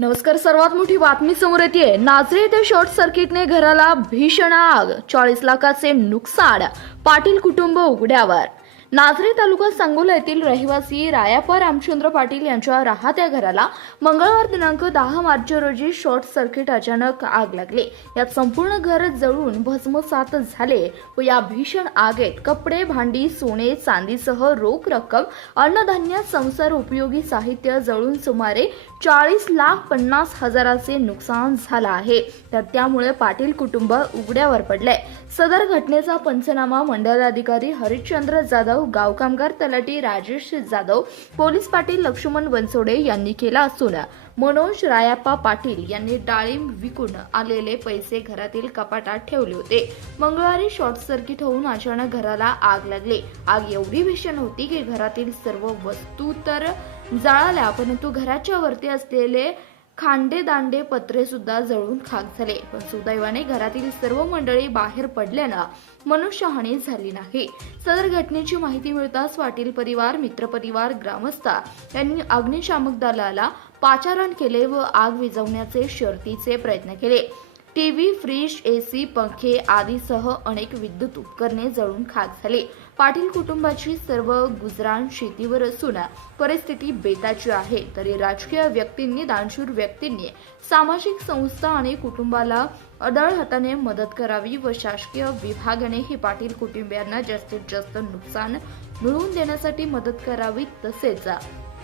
नमस्कार. सर्वात मोठी बातमी समोर येते. नाझरे येथे शॉर्ट सर्किटने घराला भीषण आग, 40 लाखाचे नुकसान, पाटील कुटुंब उघड्यावर. नाझरे तालुका सांगोला येथील रहिवासी रायाप्पा रामचंद्र पाटील यांच्या राहत्या घराला मंगळवार दिनांक 10 मार्च रोजी शॉर्ट सर्किट अचानक आग लागली. यात संपूर्ण घर जळून भस्मसात झाले व या भीषण आगीत कपडे, भांडी, सोने, चांदीसह रोख रक्कम, अन्नधान्य, संसार उपयोगी साहित्य जळून सुमारे 40,50,000चे नुकसान झालं आहे. तर त्यामुळे पाटील कुटुंब उघड्यावर पडले. सदर घटनेचा पंचनामा मंडलाधिकारी हरिश्चंद्र जाधव, गाव कामगार तलाठी राजेश जाधव, पोलीस पाटील लक्ष्मण बनसोडे यांनी केला असून मनोज रायाप्पा पाटील यांनी डाळिंब विकून आलेले पैसे घरातील कपाटात ठेवले होते. मंगळवारी शॉर्ट सर्किट होऊन अचानक घराला आग लागली. आग एवढी भीषण होती की घरातील सर्व वस्तू तर जळाल्या, परंतु घराच्या वरती असलेले खांडे दांडे पत्रे सुद्धा जळून खाक झाले. पण सुदैवाने घरातील सर्व मंडळी बाहेर पडल्यानं मनुष्यहानी झाली नाही. सदर घटनेची माहिती मिळताच पाटील परिवार, मित्रपरिवार, ग्रामस्थ यांनी अग्निशामक दलाला पाचारण केले व आग विझवण्याचे शर्थीचे प्रयत्न केले. टीव्ही, फ्रीज, एसी, पंखे आदीसह अनेक विद्युत उपकरणे जळून खाक झाली. पाटील कुटुंबाची सर्व गुजराण शेतीवर असून परिस्थिती बेताची आहे. तरी राजकीय व्यक्तींनी, दानशूर व्यक्तींनी, सामाजिक संस्था आणि कुटुंबाला अढळ हाताने मदत करावी व शासकीय विभागानेही पाटील कुटुंबियांना जास्तीत जास्त नुकसान मिळवून देण्यासाठी मदत करावी. तसेच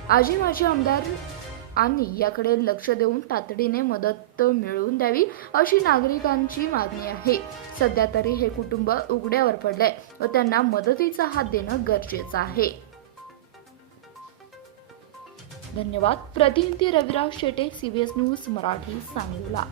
आजी माजी आमदार आणि याकडे लक्ष देऊन तातडीने मदत मिळवून द्यावी अशी नागरिकांची मागणी आहे. सध्या तरी हे कुटुंब उघड्यावर पडलंय व त्यांना मदतीचा हात देणं गरजेचं आहे. धन्यवाद. प्रतिनिधी रविराज शेटे, CBS न्यूज मराठी, सांगोला.